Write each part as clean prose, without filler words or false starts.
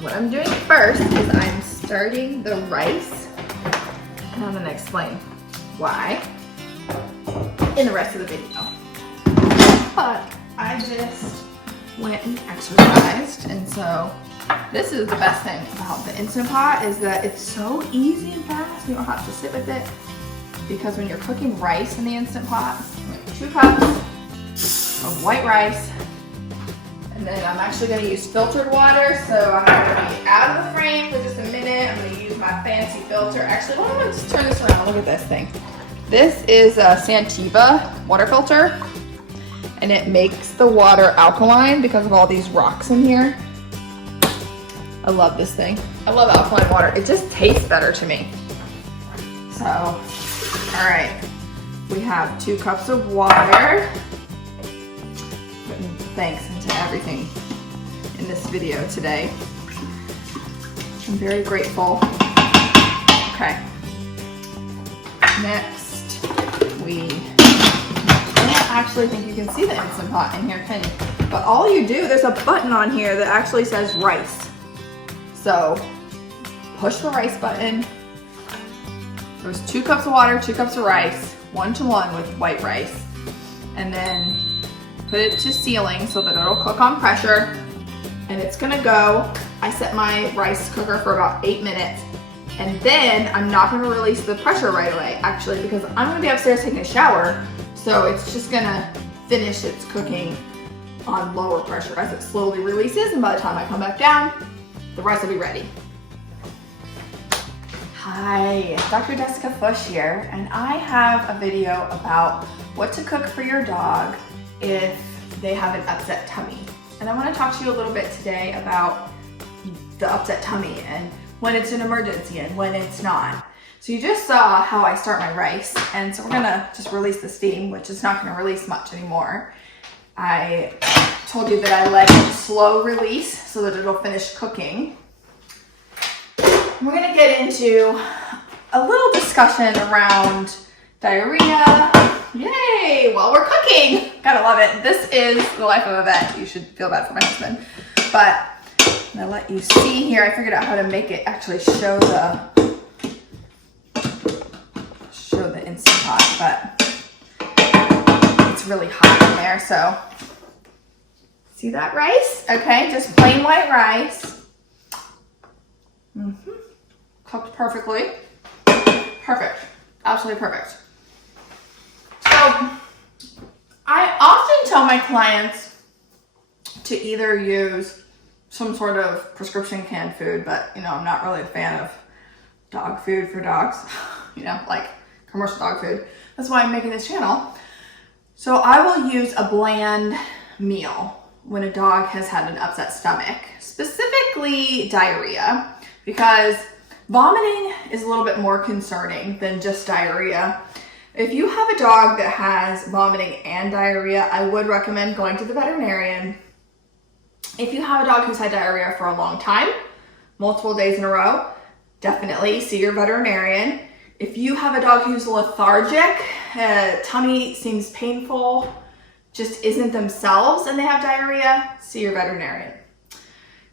what I'm doing first is I'm starting the rice, and I'm gonna explain why in the rest of the video. But I just went and exercised, and so this is the best thing about the Instant Pot is that it's so easy and fast. You don't have to sit with it, because when you're cooking rice in the Instant Pot, 2 cups of white rice, and then I'm actually going to use filtered water, so I'm going to be out of the frame for just a minute. I'm going to use my fancy filter. Actually, why don't I just turn this around? Look at this thing. This is a Santiva water filter, and it makes the water alkaline because of all these rocks in here. I love this thing. I love alkaline water. It just tastes better to me. So, all right. We have 2 cups of water. Putting thanks into everything in this video today. I'm very grateful. Okay. Next, I don't actually think you can see the Instant Pot in here, can you? But all you do, there's a button on here that actually says rice. So push the rice button. There's 2 cups of water, 2 cups of rice, 1-to-1 with white rice. And then put it to sealing so that it'll cook on pressure. And it's gonna go, I set my rice cooker for about 8 minutes. And then I'm not gonna release the pressure right away, actually, because I'm gonna be upstairs taking a shower. So it's just gonna finish its cooking on lower pressure as it slowly releases. And by the time I come back down, the rice will be ready. Hi, Dr. Jessica Fush here, and I have a video about what to cook for your dog if they have an upset tummy. And I want to talk to you a little bit today about the upset tummy and when it's an emergency and when it's not. So you just saw how I start my rice, and so we're gonna just release the steam, which is not gonna release much anymore. I told you that I let it slow release so that it'll finish cooking. We're gonna get into a little discussion around diarrhea. Yay, while we're cooking. Gotta love it. This is the life of a vet. You should feel bad for my husband. But I'm gonna let you see here. I figured out how to make it actually show the Instant Pot, but it's really hot in there, so. See that rice? Okay, just plain white rice. Cooked perfectly. Perfect. Absolutely perfect. So, I often tell my clients to either use some sort of prescription canned food, but I'm not really a fan of dog food for dogs, like commercial dog food. That's why I'm making this channel. So I will use a bland meal when a dog has had an upset stomach, specifically diarrhea, because vomiting is a little bit more concerning than just diarrhea. If you have a dog that has vomiting and diarrhea, I would recommend going to the veterinarian. If you have a dog who's had diarrhea for a long time, multiple days in a row, definitely see your veterinarian. If you have a dog who's lethargic, tummy seems painful, just isn't themselves, and they have diarrhea, see your veterinarian.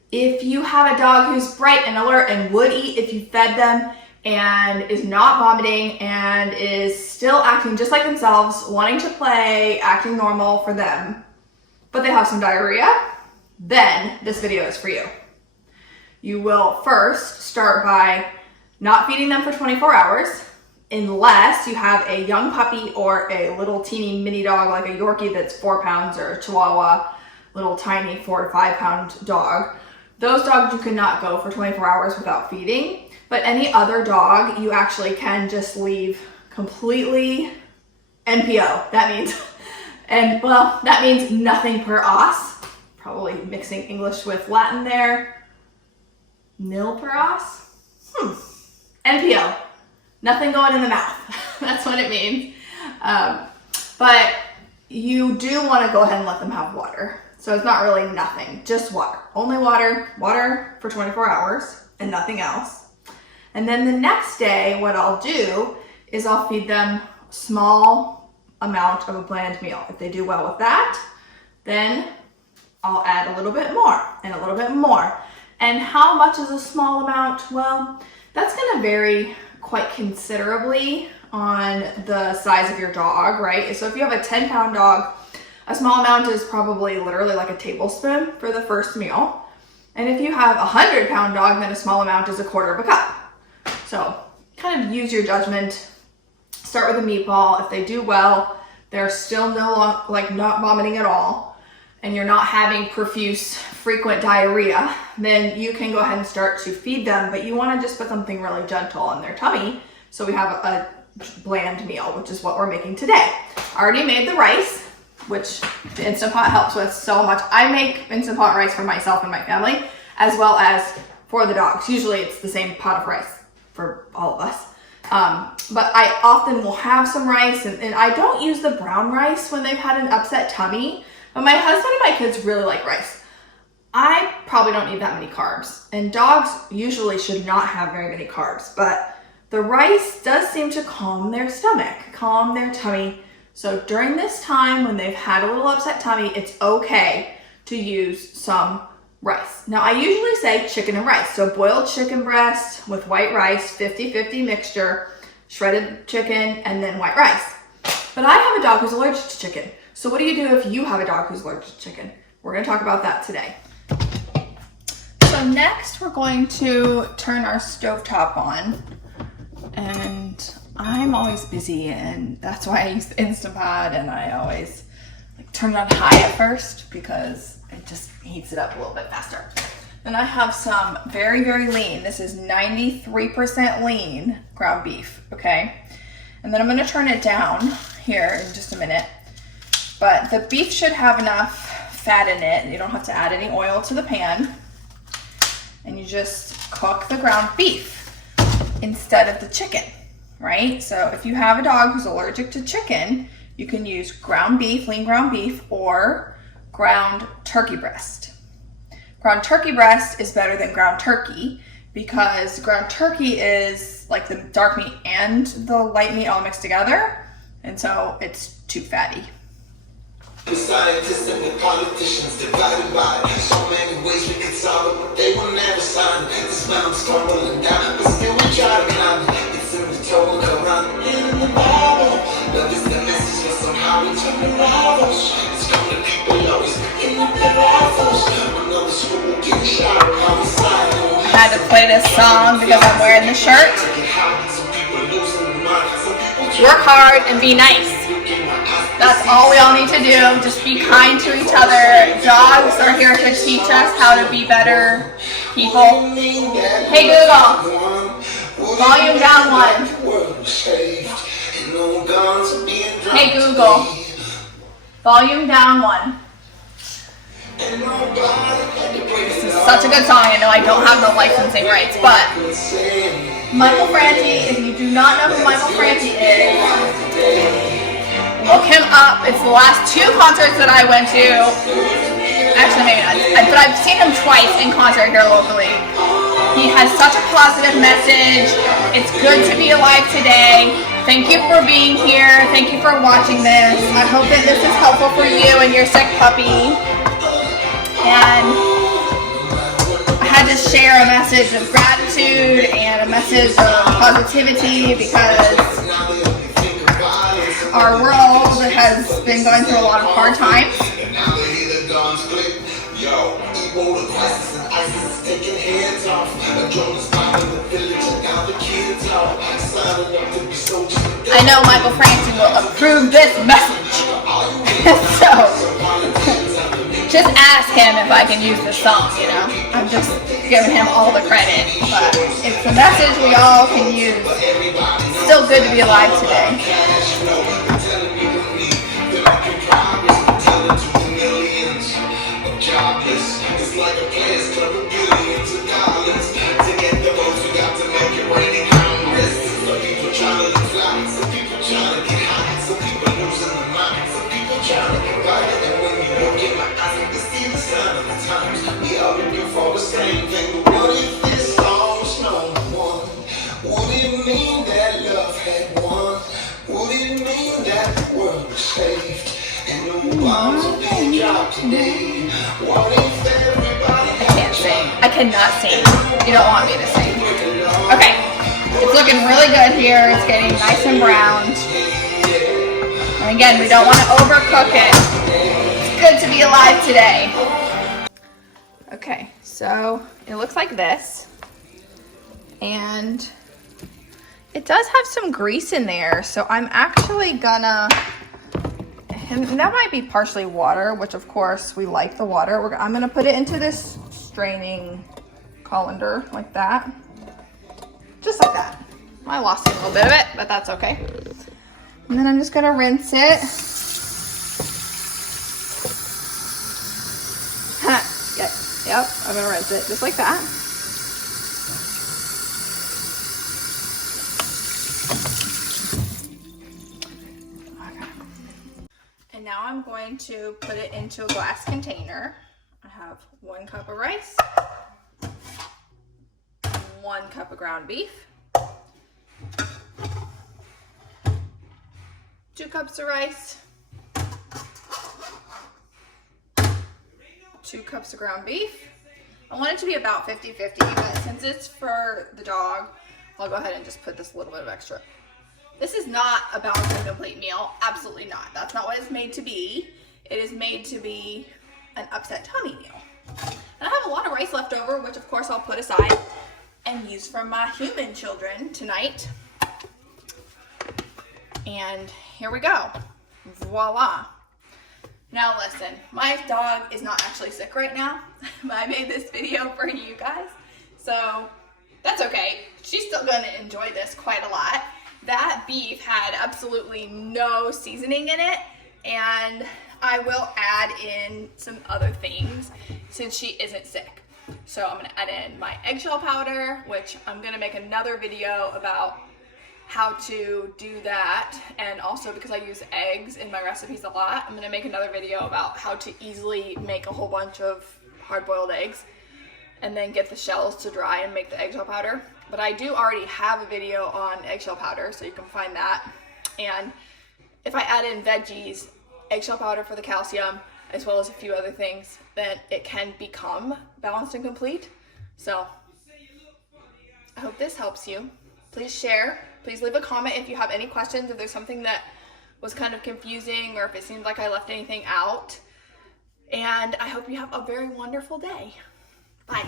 If you have a dog who's bright and alert and would eat if you fed them and is not vomiting and is still acting just like themselves, wanting to play, acting normal for them, but they have some diarrhea, then this video is for you. You will first start by not feeding them for 24 hours, unless you have a young puppy or a little teeny mini dog like a Yorkie that's 4 pounds, or a Chihuahua, little tiny 4 to 5 pound dog. Those dogs you cannot go for 24 hours without feeding, but any other dog you actually can just leave completely NPO. That means nothing per os. Probably mixing English with Latin there. Nil per os? NPO. Nothing going in the mouth. That's what it means. But you do want to go ahead and let them have water. So it's not really nothing, just water. Only water for 24 hours and nothing else. And then the next day, what I'll do is I'll feed them a small amount of a bland meal. If they do well with that, then I'll add a little bit more and a little bit more. And how much is a small amount? Well, that's gonna vary quite considerably on the size of your dog, right? So if you have a 10-pound dog, a small amount is probably literally like a tablespoon for the first meal. And if you have a 100-pound dog, then a small amount is a quarter of a cup. So kind of use your judgment. Start with a meatball. If they do well, they're still not vomiting at all, and you're not having profuse, frequent diarrhea, then you can go ahead and start to feed them, but you want to just put something really gentle on their tummy. So we have a bland meal, which is what we're making today. I already made the rice, which the Instant Pot helps with so much. I make Instant Pot rice for myself and my family, as well as for the dogs. Usually it's the same pot of rice for all of us. But I often will have some rice, and I don't use the brown rice when they've had an upset tummy, but my husband and my kids really like rice. I probably don't need that many carbs, and dogs usually should not have very many carbs, but the rice does seem to calm their stomach, calm their tummy. So during this time when they've had a little upset tummy, it's okay to use some rice. Now I usually say chicken and rice. So boiled chicken breast with white rice, 50-50 mixture, shredded chicken, and then white rice. But I have a dog who's allergic to chicken. So what do you do if you have a dog who's allergic to chicken? We're gonna talk about that today. So next we're going to turn our stovetop on, and I'm always busy, and that's why I use the Instant Pot, and I always turn it on high at first because it just heats it up a little bit faster. Then I have some very, very lean. This is 93% lean ground beef, okay? And then I'm gonna turn it down here in just a minute. But the beef should have enough fat in it. You don't have to add any oil to the pan. And you just cook the ground beef instead of the chicken, right? So if you have a dog who's allergic to chicken, you can use ground beef, lean ground beef, or ground turkey breast. Ground turkey breast is better than ground turkey because ground turkey is like the dark meat and the light meat all mixed together, and so it's too fatty. The scientists and the politicians divided by so many ways we could solve it, but they will never sign it. This mountain's tumbling down, but still we try to climb it. It's in the Torah, Quran, and in the Bible. Love is the message, but somehow we turn the rivals. It's coming to people always picking up their rifles. Another school getting shot on the side. I had to play this song because I'm wearing the shirt. Work hard and be nice. That's all we all need to do. Just be kind to each other. Dogs are here to teach us how to be better people. Hey Google, volume down 1. Hey Google, volume down 1. This is such a good song. I know I don't have the licensing rights, but Michael Franti, if you do not know who Michael Franti is, look him up. It's the last 2 concerts that I went to. Actually, maybe not. But I've seen him twice in concert here locally. He has such a positive message. It's good to be alive today. Thank you for being here. Thank you for watching this. I hope that this is helpful for you and your sick puppy. And I had to share a message of gratitude and a message of positivity because our world has been going through a lot of hard times. I know Michael Franti will approve this message. So just ask him if I can use this song, you know. I'm just giving him all the credit, but it's a message we all can use. It's still good to be alive today. Would it mean that love had won? Would I cannot sing. You don't want me to sing. Okay, it's looking really good here. It's getting nice and browned. And again, we don't want to overcook it. It's good to be alive today. Okay, so it looks like this. And it does have some grease in there, so I'm actually gonna, and that might be partially water, which of course we like the water. I'm gonna put it into this straining colander like that. Just like that. I lost a little bit of it, but that's okay. And then I'm just gonna rinse it. Yep, I'm gonna rinse it just like that. Okay. And now I'm going to put it into a glass container. I have 1 cup of rice, 1 cup of ground beef, 2 cups of rice, 2 cups of ground beef. I want it to be about 50-50, but since it's for the dog, I'll go ahead and just put this little bit of extra. This is not a balanced and complete meal. Absolutely not. That's not what it's made to be. It is made to be an upset tummy meal. And I have a lot of rice left over, which of course I'll put aside and use for my human children tonight. And here we go. Voila. Now listen, my dog is not actually sick right now, but I made this video for you guys, so that's okay. She's still gonna enjoy this quite a lot. That beef had absolutely no seasoning in it, and I will add in some other things since she isn't sick. So I'm gonna add in my eggshell powder, which I'm gonna make another video about how to do that, and also because I use eggs in my recipes a lot, I'm gonna make another video about how to easily make a whole bunch of hard-boiled eggs and then get the shells to dry and make the eggshell powder. But I do already have a video on eggshell powder, so you can find that. And if I add in veggies, eggshell powder for the calcium, as well as a few other things, then it can become balanced and complete. So I hope this helps you. Please share. Please leave a comment if you have any questions, if there's something that was kind of confusing or if it seems like I left anything out. And I hope you have a very wonderful day. Bye.